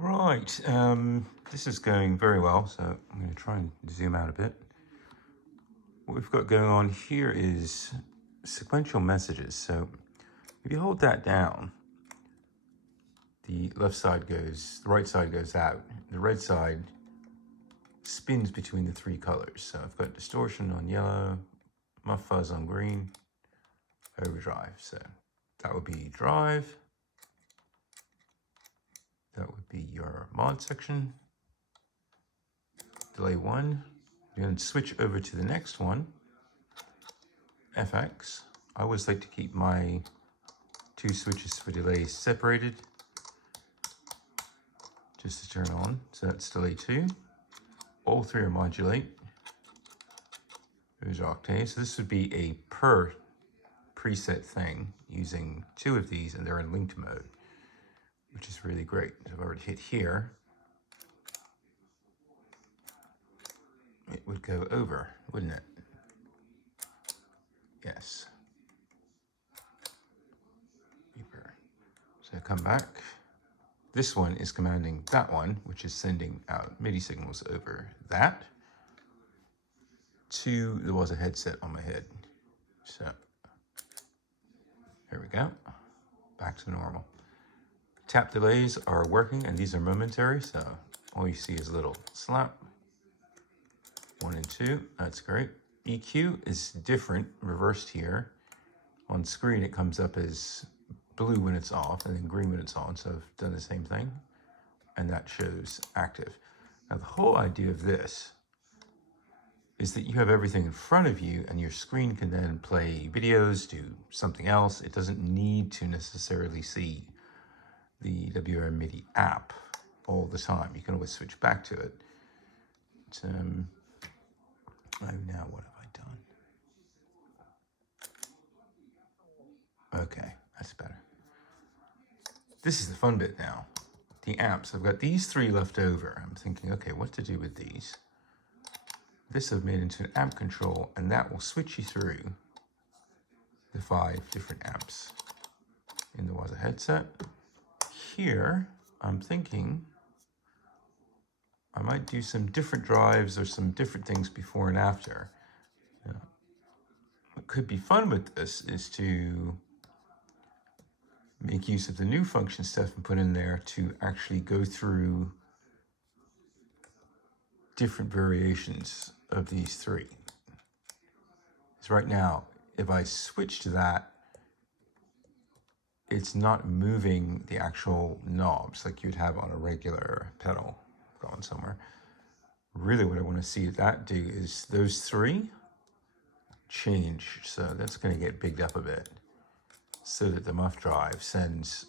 All right, this is going very well, so I'm going to try and zoom out a bit. What we've got going on here is sequential messages. So if you hold that down, the left side goes, the right side goes out. The red side spins between the three colors. So I've got distortion on yellow, muff fuzz on green, overdrive. So that would be drive. That would be your mod section. Delay 1. You're going to switch over to the next one, FX. I always like to keep my two switches for delay separated, just to turn on. So that's delay 2. All three are modulate. There's octave. So this would be a per preset thing using two of these, and they're in linked mode, which is really great. So if I were to hit here, it would go over, wouldn't it? Yes. Beeper. So come back. This one is commanding that one, which is sending out MIDI signals over that to the WAZA headset on my head. So here we go. Back to normal. Tap delays are working, and these are momentary, so all you see is a little slap. 1 and 2, that's great. EQ is different, reversed here. On screen it comes up as blue when it's off and then green when it's on, so I've done the same thing. And that shows active. Now the whole idea of this is that you have everything in front of you and your screen can then play videos, do something else. It doesn't need to necessarily see the WAZA Midi app all the time. You can always switch back to it. But, oh, now what have I done? Okay, that's better. This is the fun bit now. The amps, I've got these three left over. I'm thinking, okay, what to do with these? This I've made into an amp control, and that will switch you through the 5 different amps in the WAZA headset. Here, I'm thinking I might do some different drives or some different things before and after. What could be fun with this is to make use of the new function stuff and put in there to actually go through different variations of these three. Because right now, if I switch to that, it's not moving the actual knobs like you'd have on a regular pedal going somewhere. Really what I want to see that do is those three change. So that's going to get bigged up a bit so that the muff drive sends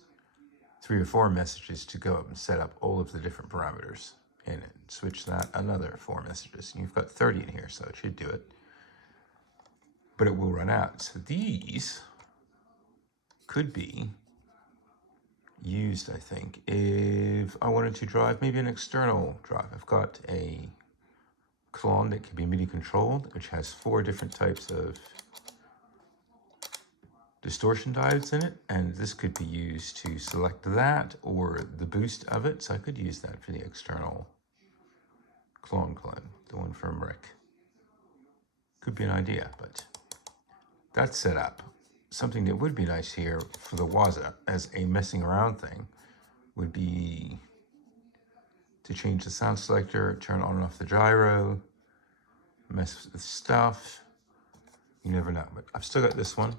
3 or 4 messages to go up and set up all of the different parameters in it. Switch that, another 4 messages. And you've got 30 in here, so it should do it. But it will run out. So these could be used, I think, if I wanted to drive maybe an external drive. I've got a Klon that can be MIDI controlled, which has 4 different types of distortion diodes in it, and this could be used to select that or the boost of it. So I could use that for the external Klone, the one from Rick. Could be an idea, but that's set up. Something that would be nice here for the WAZA as a messing around thing would be to change the sound selector, turn on and off the gyro, mess with stuff. You never know, but I've still got this one.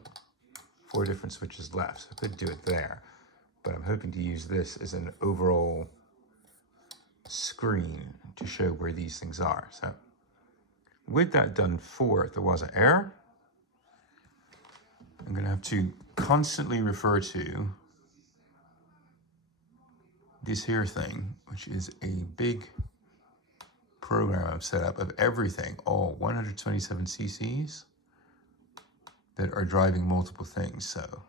4 different switches left, so I could do it there. But I'm hoping to use this as an overall screen to show where these things are. So with that done for the WAZA Air, I'm going to have to constantly refer to this here thing, which is a big program I've set up of everything, all 127 cc's that are driving multiple things. So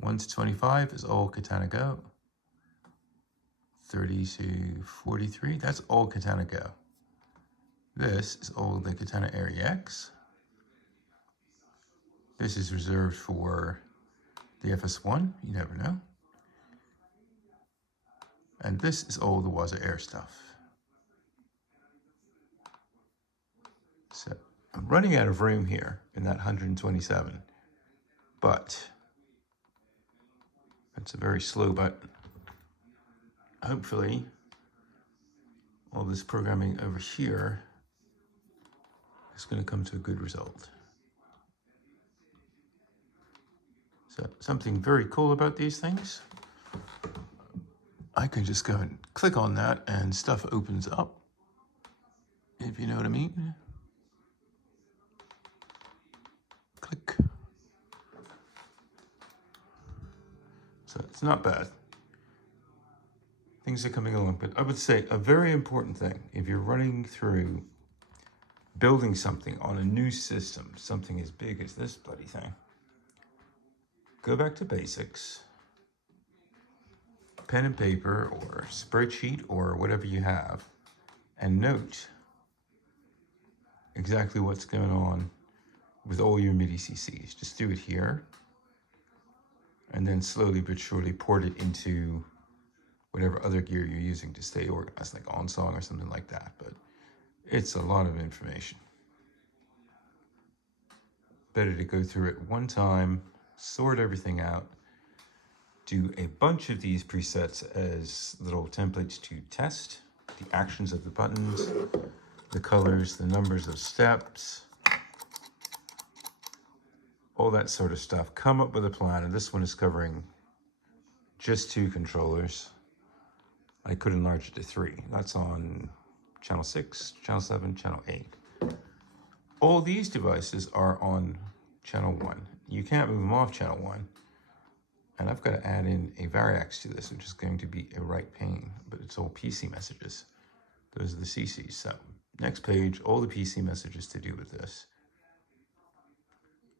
1 to 25 is all Katana Go. 30 to 43, that's all Katana Go. This is all the Katana Air Ex. This is reserved for the FS1, you never know. And this is all the WAZA Air stuff. So I'm running out of room here in that 127, but it's a very slow button. Hopefully, all this programming over here is going to come to a good result. So something very cool about these things, I can just go and click on that and stuff opens up, if you know what I mean. Click. So it's not bad. Things are coming along, but I would say a very important thing, if you're running through building something on a new system, something as big as this bloody thing, go back to basics, pen and paper or spreadsheet or whatever you have, and note exactly what's going on with all your MIDI CCs. Just do it here, and then slowly but surely port it into whatever other gear you're using to stay organized, like OnSong or something like that. But it's a lot of information. Better to go through it one time, sort everything out, do a bunch of these presets as little templates to test the actions of the buttons, the colors, the numbers of steps, all that sort of stuff. Come up with a plan, and this one is covering just 2 controllers. I could enlarge it to 3. That's on channel 6, channel 7, channel 8. All these devices are on channel 1. You can't move them off channel 1. And I've got to add in a variax to this, which is going to be a right pain, but it's all PC messages. Those are the CCs. So next page, all the PC messages to do with this.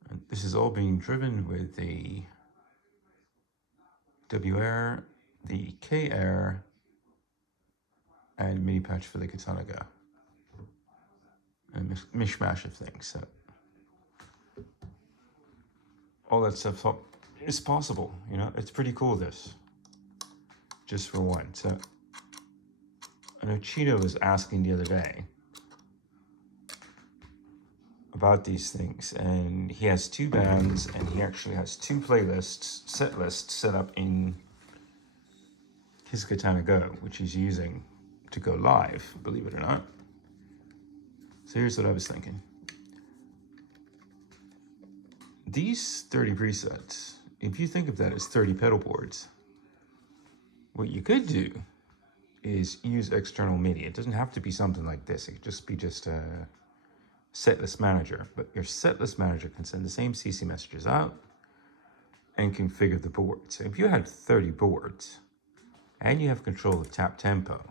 And this is all being driven with the W Air, the K Air, and mini patch for the Katana Go. And a mishmash of things. So all that stuff is possible, you know, it's pretty cool, this, just for one. So I know Cheeto was asking the other day about these things, and he has 2 bands, and he actually has 2 playlists, set lists set up in his Katana Go, which he's using to go live, believe it or not. So here's what I was thinking. These 30 presets, if you think of that as 30 pedal boards, what you could do is use external MIDI. It doesn't have to be something like this. It could just be a setlist manager. But your setlist manager can send the same CC messages out and configure the board. So if you had 30 boards and you have control of tap tempo,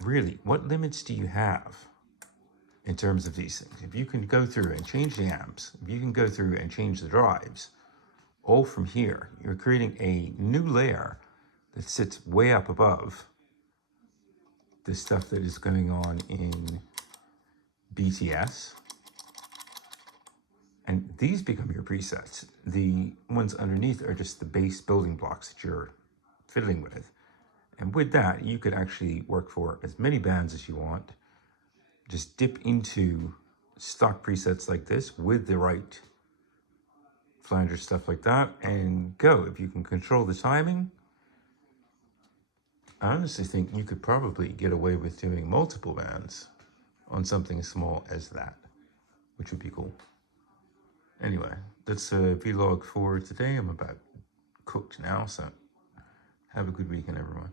really, what limits do you have in terms of these things? If you can go through and change the amps, if you can go through and change the drives, all from here, you're creating a new layer that sits way up above the stuff that is going on in BTS. And these become your presets. The ones underneath are just the base building blocks that you're fiddling with. And with that, you could actually work for as many bands as you want. Just dip into stock presets like this with the right flanger, stuff like that, and go. If you can control the timing, I honestly think you could probably get away with doing multiple bands on something as small as that, which would be cool. Anyway, that's a vlog for today. I'm about cooked now, so have a good weekend, everyone.